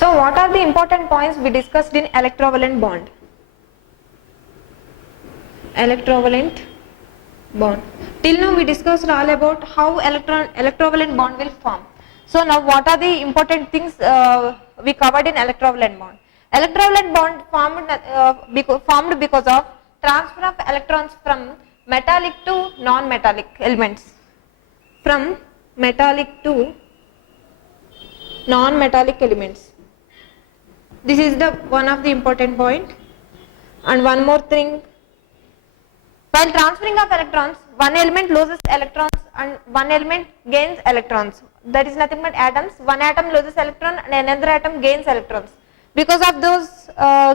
So what are the important points we discussed in electrovalent bond? Electrovalent bond. Till now we discussed all about how electrovalent bond will form. So now what are the important things we covered in electrovalent bond? Electrovalent bond formed because of transfer of electrons from metallic to non-metallic elements. From metallic to non-metallic elements. This is the one of the important point. And one more thing, while transferring of electrons, one element loses electrons and one element gains electrons. That is nothing but atoms. One atom loses electron and another atom gains electrons. Because of those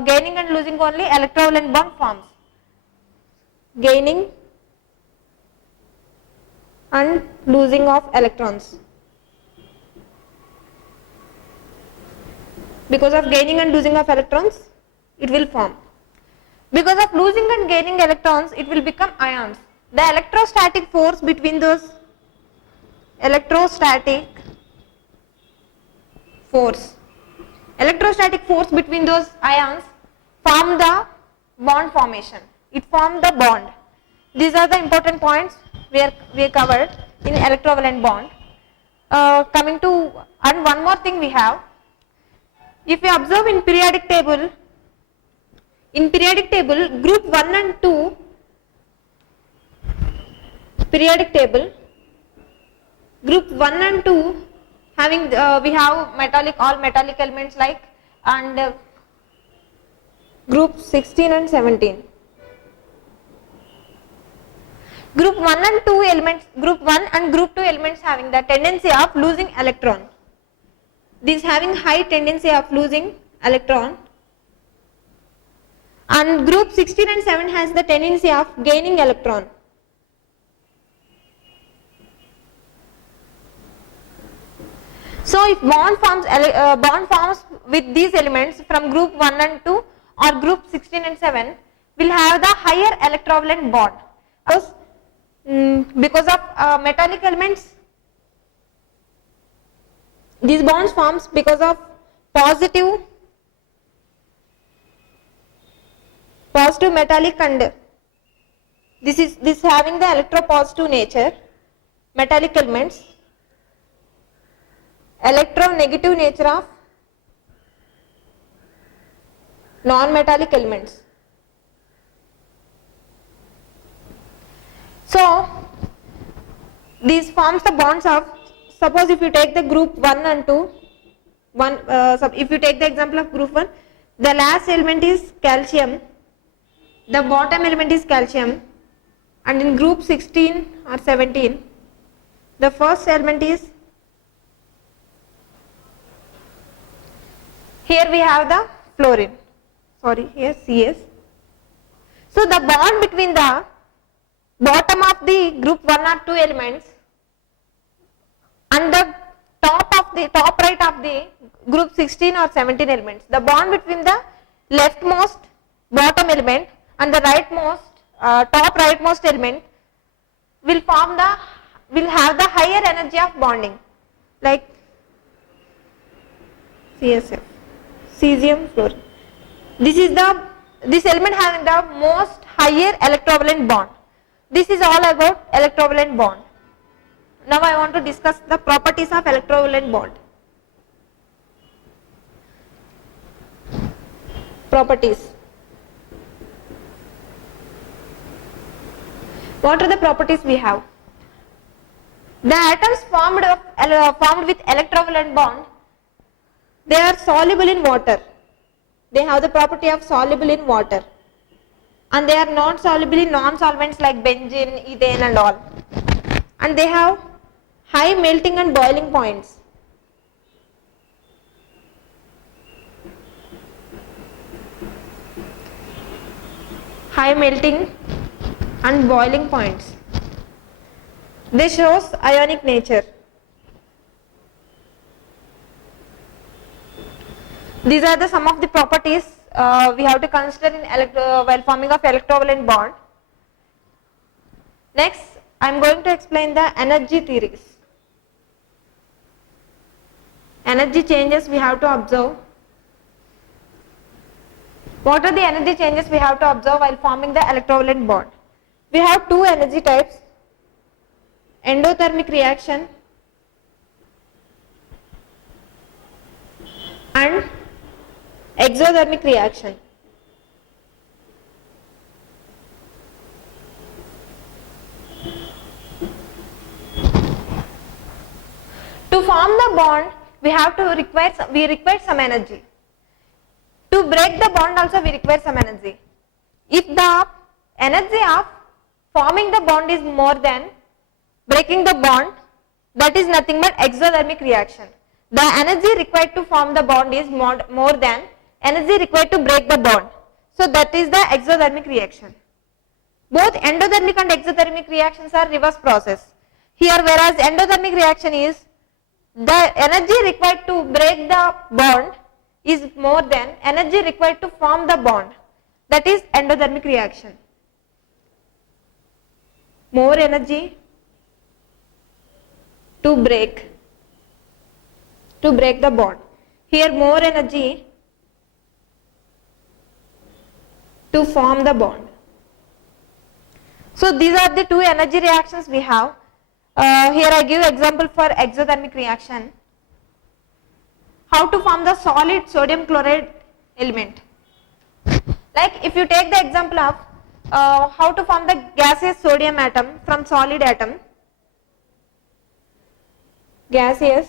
gaining and losing only, electrovalent bond forms. Gaining and losing of electrons. Because of gaining and losing of electrons, it will form. Because of losing and gaining electrons, it will become ions. The electrostatic force between those electrostatic force between those ions form the bond formation. It forms the bond. These are the important points we covered in electrovalent bond. Coming to, and one more thing we have. If we observe in periodic table, group 1 and 2, group 1 and 2 having, we have all metallic elements like, and group 16 and 17. Group 1 and 2 elements, group 1 and group 2 elements having the tendency of losing electron. These having high tendency of losing electron, and group 16 and 7 has the tendency of gaining electron. So if bond forms with these elements from group 1 and 2 or group 16 and 7 will have the higher electrovalent bond. Because of metallic elements, these bonds forms because of positive metallic, and this having the electropositive nature, metallic elements, electronegative nature of non-metallic elements. So these forms the bonds of, suppose if you take the group 1 and 2, if you take the example of group 1, the last element is calcium, the bottom element is calcium, and in group 16 or 17, the first element is, here we have the fluorine, here CS. So the bond between the bottom of the group 1 or 2 elements and the top right of the group 16 or 17 elements, the bond between the leftmost bottom element and the top rightmost element will have the higher energy of bonding, like CSF, cesium fluorine. This element having the most higher electrovalent bond. This is all about electrovalent bond. Now I want to discuss the properties of electrovalent bond. Properties. What are the properties we have? The atoms formed with electrovalent bond, they are soluble in water. They have the property of soluble in water, and they are not soluble in non-solvents like benzene, ethane and all, and they have high melting and boiling points. High melting and boiling points. This shows ionic nature. These are the some of the properties we have to consider in while forming of electrovalent bond. Next, I am going to explain the energy theories. Energy changes we have to observe What are the energy changes we have to observe while forming the electrovalent bond? We have two energy types, endothermic reaction and exothermic reaction. To form the bond, we require some energy. To break the bond also we require some energy. If the energy of forming the bond is more than breaking the bond, that is nothing but exothermic reaction. The energy required to form the bond is more than energy required to break the bond. So that is the exothermic reaction. Both endothermic and exothermic reactions are reverse process. Here, whereas endothermic reaction is the energy required to break the bond is more than energy required to form the bond. That is endothermic reaction. More energy to break the bond. Here more energy to form the bond. So these are the two energy reactions we have. Here I give example for exothermic reaction. How to form the solid sodium chloride element. Like if you take the example of how to form the gaseous sodium atom from solid atom. Gaseous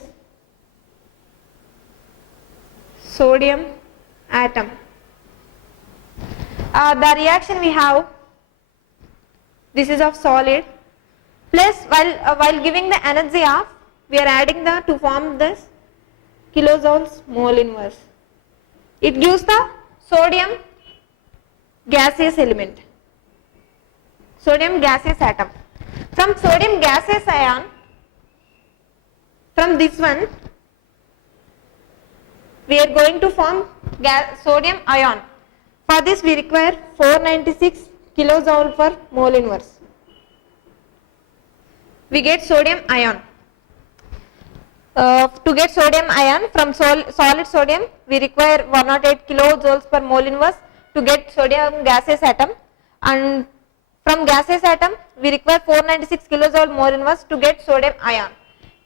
sodium atom. The reaction we have, this is of solid, plus while giving the energy of, we are adding the to form this kilojoules mole inverse. It gives the sodium gaseous element, sodium gaseous atom. From sodium gaseous ion, from this one, we are going to form sodium ion. For this we require 496 kilojoule per mole inverse. We get sodium ion. To get sodium ion from solid sodium, we require 108 kilojoules per mole inverse to get sodium gaseous atom, and from gaseous atom we require 496 kilojoule mole inverse to get sodium ion.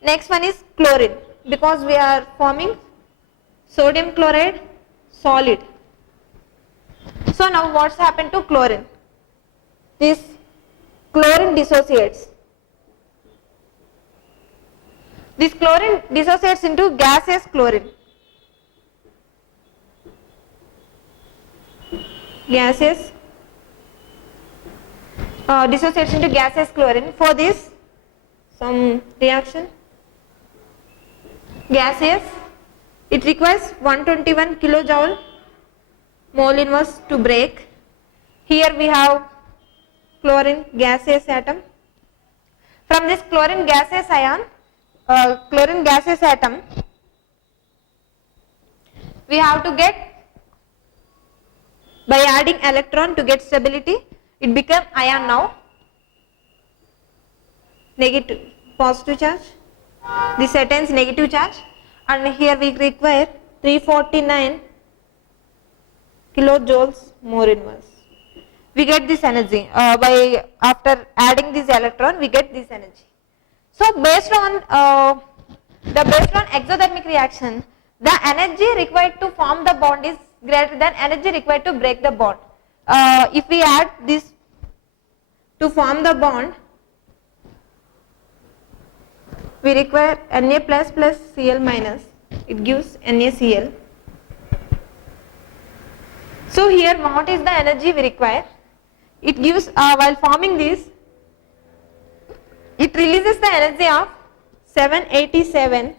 Next one is chlorine, because we are forming sodium chloride solid. So now what's happened to chlorine? This chlorine dissociates. This chlorine dissociates into gaseous chlorine. Gaseous dissociates into gaseous chlorine. For this, some reaction. Gaseous, it requires 121 kilojoule mole inverse to break. Here we have chlorine gaseous atom. From this chlorine gaseous ion, chlorine gaseous atom, we have to get, by adding electron to get stability, it become ion now, negative, positive charge, this attains negative charge, and here we require 349 kilojoules more inverse. We get this energy by after adding this electron, we get this energy. So based on exothermic reaction, the energy required to form the bond is greater than energy required to break the bond. If we add this to form the bond, we require Na plus plus Cl minus, it gives NaCl. So here what is the energy we require? It gives, while forming this, it releases the energy of 787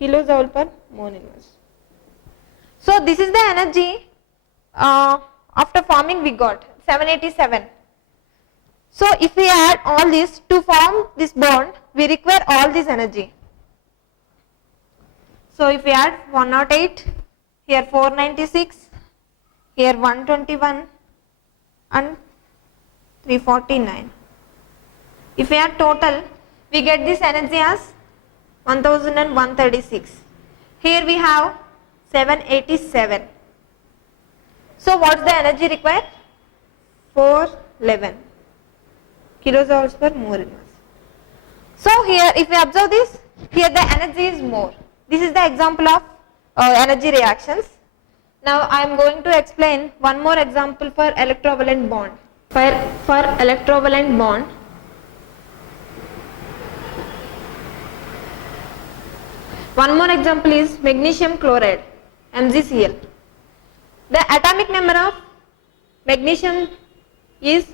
kilojoule per mole inverse. So this is the energy after forming we got 787. So if we add all this to form this bond, we require all this energy. So if we add 108, here 496, here 121 and 349. If we add total, we get this energy as 1136. Here we have 787. So what's the energy required? 411 kilojoules per mole in mass. So here if we observe this, here the energy is more. This is the example of energy reactions. Now I am going to explain one more example for electrovalent bond. For electrovalent bond, one more example is magnesium chloride, MgCl. The atomic number of magnesium is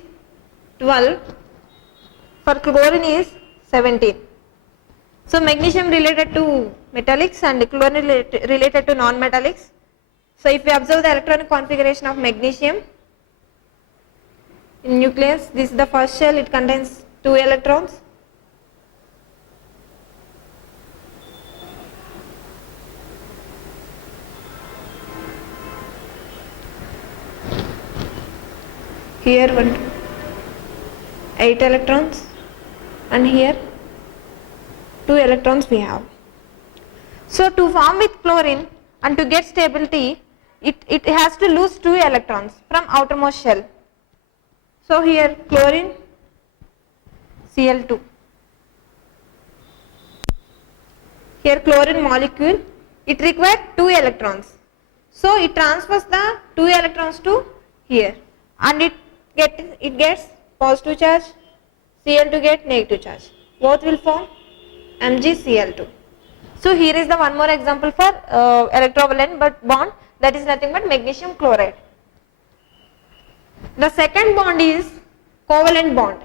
12, for chlorine is 17. So magnesium related to metallics and chlorine related to non-metallics. So if we observe the electronic configuration of magnesium in nucleus, this is the first shell, it contains 2 electrons. Here 8 electrons and here 2 electrons we have. So to form with chlorine and to get stability, it has to lose 2 electrons from outermost shell. So here chlorine Cl2. Here chlorine molecule, it requires 2 electrons. So it transfers the 2 electrons to here and it gets positive charge, Cl2 get negative charge. Both will form MgCl2. So here is the one more example for electrovalent bond, that is nothing but magnesium chloride. The second bond is covalent bond.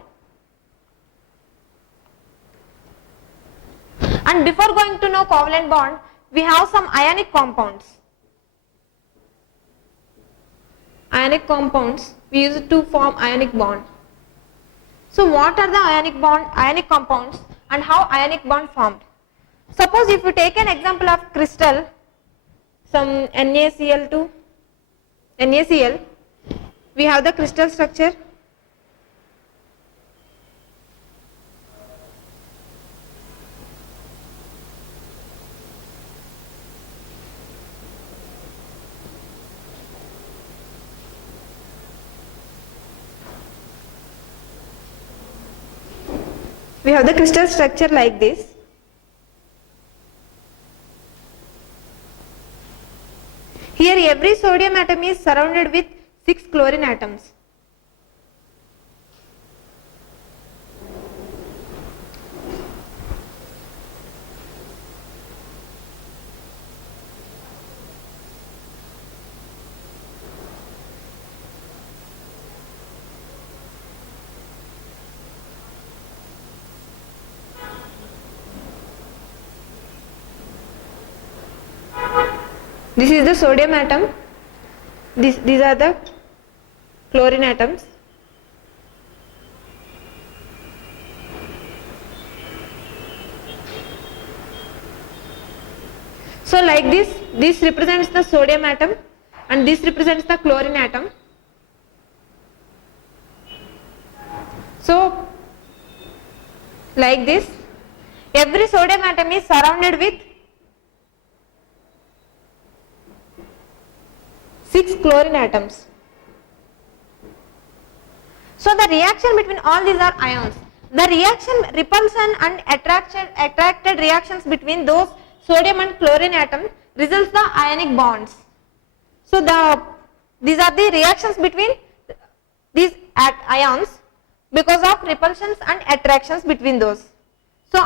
And before going to know covalent bond, we have some ionic compounds. Ionic compounds we use it to form ionic bond. So what are the ionic compounds and how ionic bond formed? Suppose if you take an example of crystal, some NaCl2, NaCl, we have the crystal structure. We have the crystal structure like this. Here every sodium atom is surrounded with 6 chlorine atoms. This is the sodium atom, these are the chlorine atoms. So like this represents the sodium atom and this represents the chlorine atom. So like this, every sodium atom is surrounded with 6 chlorine atoms. So the reaction between all these are ions. The reaction, repulsion and attracted reactions between those sodium and chlorine atoms results the ionic bonds. So these are the reactions between these ions because of repulsions and attractions between those. So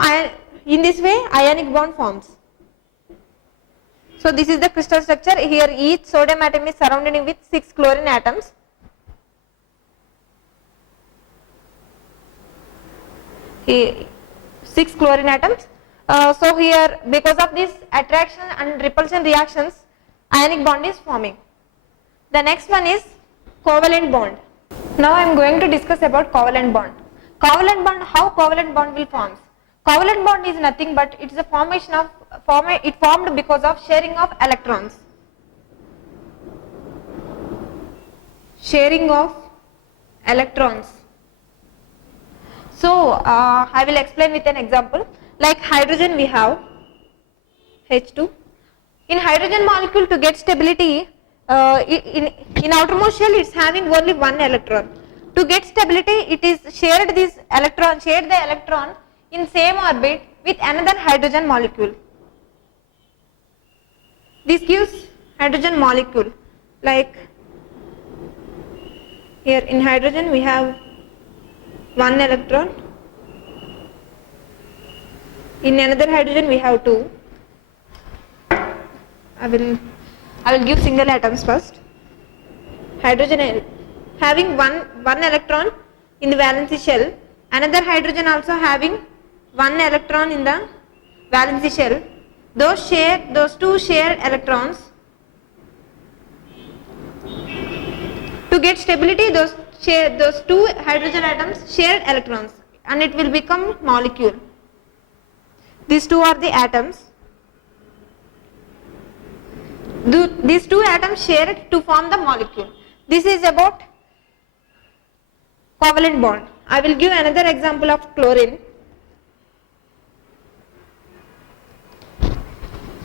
in this way ionic bond forms. So this is the crystal structure. Here each sodium atom is surrounded with 6 chlorine atoms. Here 6 chlorine atoms. So here because of this attraction and repulsion reactions, ionic bond is forming. The next one is covalent bond. Now I am going to discuss about covalent bond. Covalent bond, how covalent bond will form? Covalent bond is nothing but it is a formation of it formed because of sharing of electrons. Sharing of electrons. So I will explain with an example. Like hydrogen we have H2. In hydrogen molecule, to get stability, in outermost shell it's having only one electron. To get stability, it is shared the electron in same orbit with another hydrogen molecule. This gives hydrogen molecule. Like here in hydrogen we have one electron, in another hydrogen we have two. I will give single atoms first. Hydrogen having one electron in the valency shell, another hydrogen also having one electron in the valency shell. Those two shared electrons. To get stability, those two hydrogen atoms shared electrons and it will become molecule. These two are the atoms. These two atoms share to form the molecule. This is about covalent bond. I will give another example of chlorine.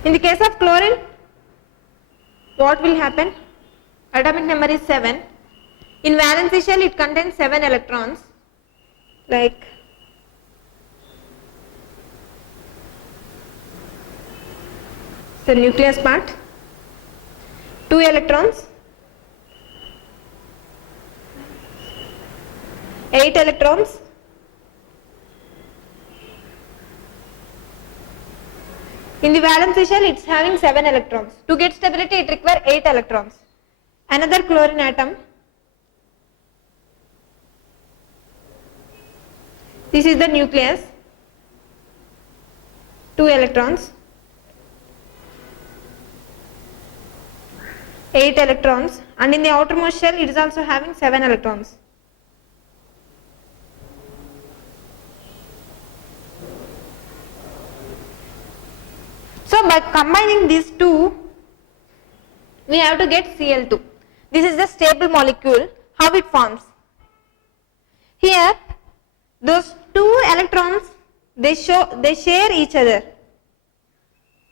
In the case of chlorine, what will happen? Atomic number is 7. In valency shell it contains 7 electrons, like the nucleus part, 2 electrons, 8 electrons, in the valency shell it's having 7 electrons. To get stability it requires 8 electrons. Another chlorine atom, this is the nucleus, 2 electrons, 8 electrons, and in the outermost shell it is also having 7 electrons. So by combining these two, we have to get Cl2. This is the stable molecule, how it forms. Here those two electrons, they share each other.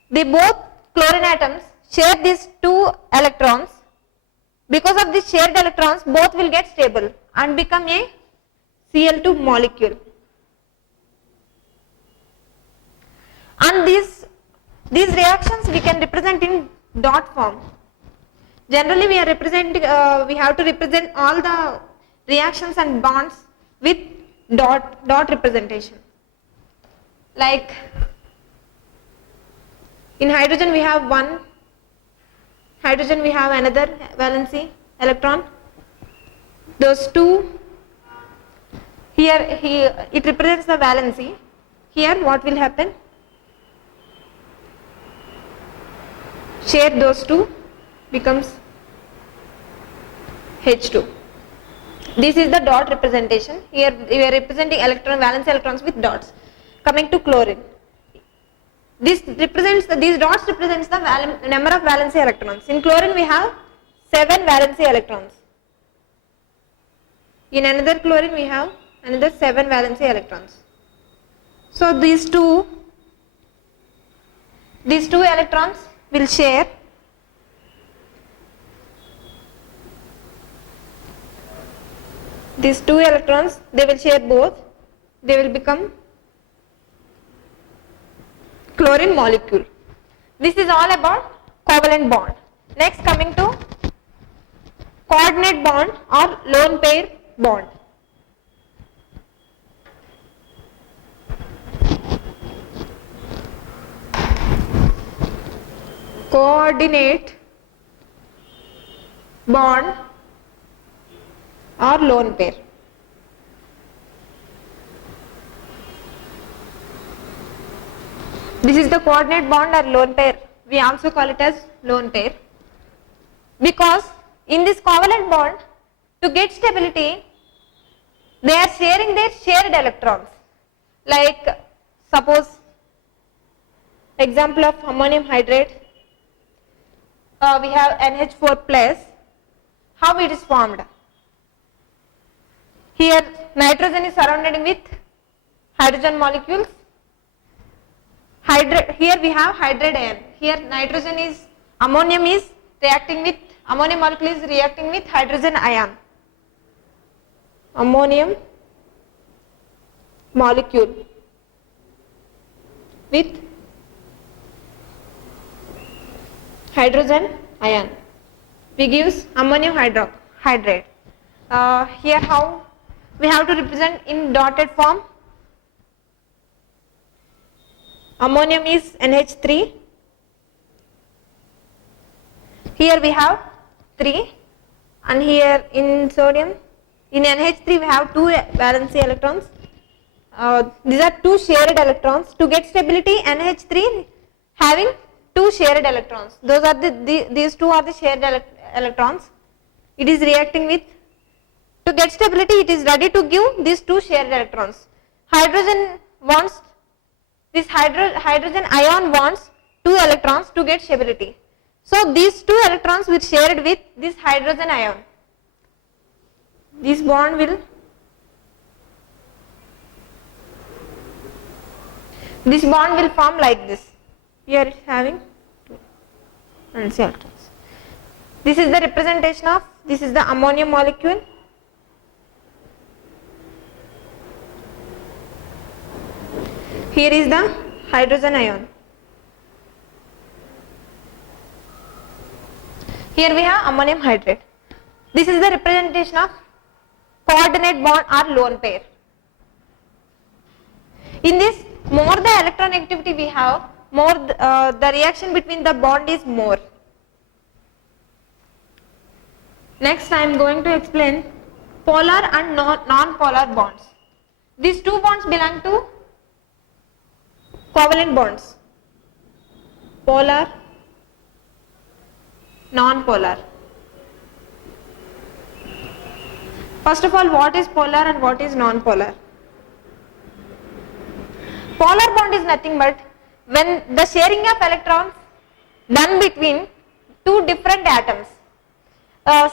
They both chlorine atoms share these two electrons. Because of these shared electrons, both will get stable and become a Cl2 molecule. And these reactions we can represent in dot form. Generally we have to represent all the reactions and bonds with dot representation. Like in hydrogen we have one hydrogen, we have another valency electron. Those two, here it represents the valency. Here what will happen? Share those two becomes H2. This is the dot representation. Here we are representing valence electrons with dots. Coming to chlorine, these dots represents the number of valency electrons. In chlorine we have 7 valency electrons. In another chlorine we have another 7 valency electrons. So these two electrons will share these two electrons, they will share both, they will become chlorine molecule. This is all about covalent bond. Next, coming to coordinate bond or lone pair bond. Coordinate bond or lone pair. This is the coordinate bond or lone pair. We also call it as lone pair because in this covalent bond, to get stability, they are sharing their shared electrons. Like suppose example of ammonium hydrate, we have NH4 plus. How it is formed? Here nitrogen is surrounded with hydrogen molecules. Here we have hydride ion. Here ammonium is reacting with Ammonium molecule is reacting with hydrogen ion. Ammonium molecule with hydrogen ion. We gives ammonium hydride. Here how we have to represent in dotted form. Ammonium is NH3. Here we have 3, and here in sodium, in NH3 we have 2 valency electrons. These are 2 shared electrons. To get stability, NH3 having 2 shared electrons. Those are these 2 are the shared electrons. It is reacting with, to get stability, it is ready to give these 2 shared electrons. Hydrogen wants, this hydrogen ion wants 2 electrons to get stability. So these 2 electrons will shared with this hydrogen ion. This bond will, form like this. Here it is having 2 valence electrons. This is the representation of, this is the ammonium molecule. Here is the hydrogen ion. Here we have ammonium hydride. This is the representation of coordinate bond or lone pair. In this, more the electronegativity we have, more the reaction between the bond is more. Next I am going to explain polar and non-polar bonds. These 2 bonds belong to covalent bonds. Polar, non-polar. First of all, what is polar and what is non-polar? Polar bond is nothing but when the sharing of electrons done between 2 different atoms.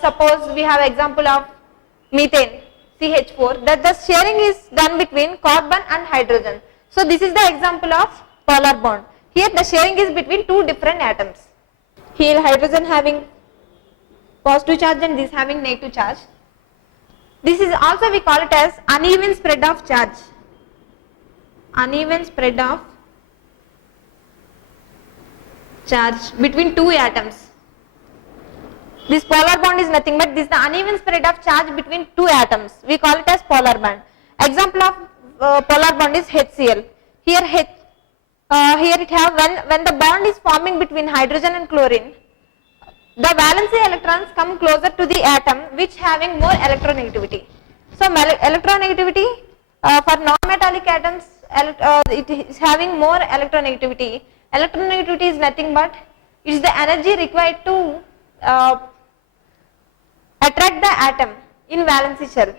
Suppose we have example of methane, CH4, that the sharing is done between carbon and hydrogen. So this is the example of polar bond. Here the sharing is between 2 different atoms. Here hydrogen having positive charge and this having negative charge. This is also we call it as uneven spread of charge. Uneven spread of charge between 2 atoms. This polar bond is nothing but this is the uneven spread of charge between 2 atoms. We call it as polar bond. Example of polar bond is HCl. Here it have when the bond is forming between hydrogen and chlorine, the valency electrons come closer to the atom which having more electronegativity. So electronegativity for non-metallic atoms, it is having more electronegativity. Electronegativity is nothing but it is the energy required to attract the atom in valency shell.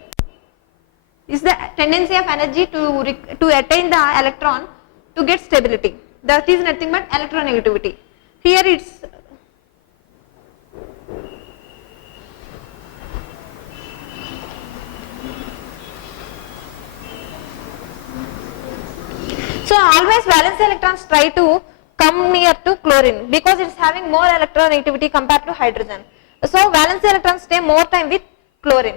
Is the tendency of energy to attain the electron to get stability. That is nothing but electronegativity. Here it's so always valency electrons try to come near to chlorine because it is having more electronegativity compared to hydrogen. So valency electrons stay more time with chlorine.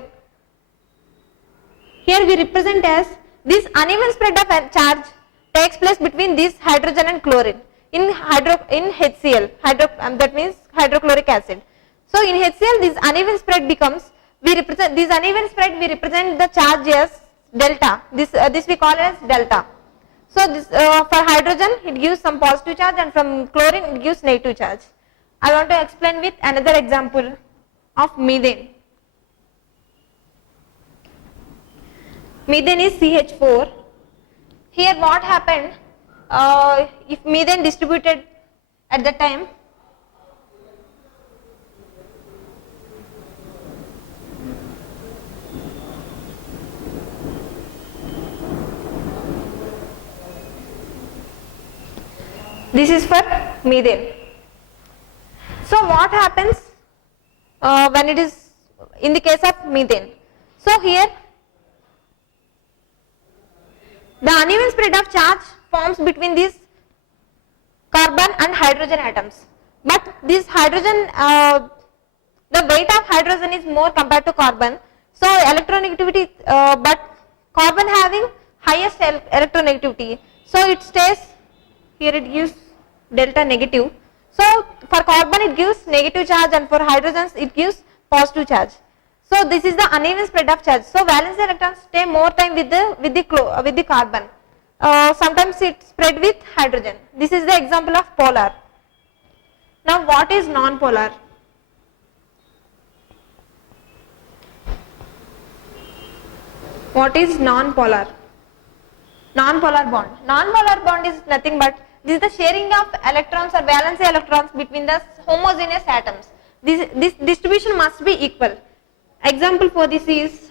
Here we represent as this uneven spread of charge takes place between this hydrogen and chlorine in HCl, that means hydrochloric acid. So in HCl this uneven spread becomes, we represent the charge as delta. This we call as delta. So this for hydrogen it gives some positive charge and from chlorine it gives negative charge. I want to explain with another example of methane. Methane is CH4. Here what happened, if methane distributed at the time, this is for methane. So what happens when it is in the case of methane? So here the uneven spread of charge forms between these carbon and hydrogen atoms, but this hydrogen, the The weight of hydrogen is more compared to carbon. So electronegativity, but carbon having highest electronegativity. So it stays here, it gives delta negative. So for carbon it gives negative charge, and for hydrogens it gives positive charge. So this is the uneven spread of charge. So valence electrons stay more time with the carbon. Sometimes it spread with hydrogen. This is the example of polar. Now what is non-polar? What is non-polar? Non-polar bond. Non-polar bond is nothing but this is the sharing of electrons or valence electrons between the homogeneous atoms. This distribution must be equal. Example for this is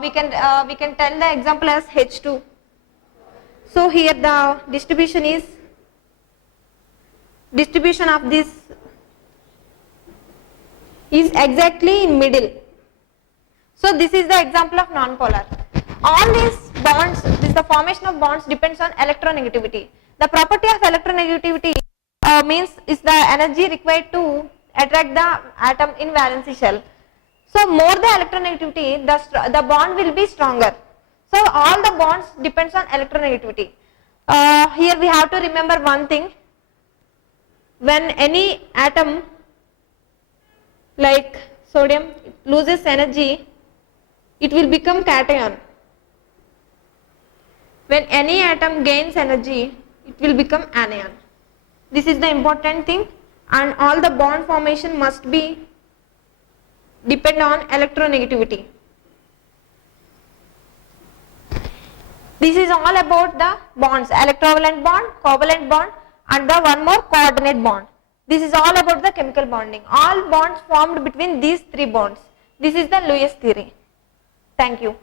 we can tell the example as H2. So here the distribution of this is exactly in middle. So this is the example of non-polar. All these bonds, the formation of bonds depends on electronegativity. The property of electronegativity means is the energy required to attract the atom in valency shell. So more the electronegativity, the bond will be stronger. So all the bonds depends on electronegativity. Here we have to remember one thing. When any atom like sodium loses energy, it will become cation. When any atom gains energy, it will become anion. This is the important thing, and all the bond formation must be depend on electronegativity. This is all about the bonds: electrovalent bond, covalent bond, and the one more coordinate bond. This is all about the chemical bonding. All bonds formed between these three bonds. This is the Lewis theory. Thank you.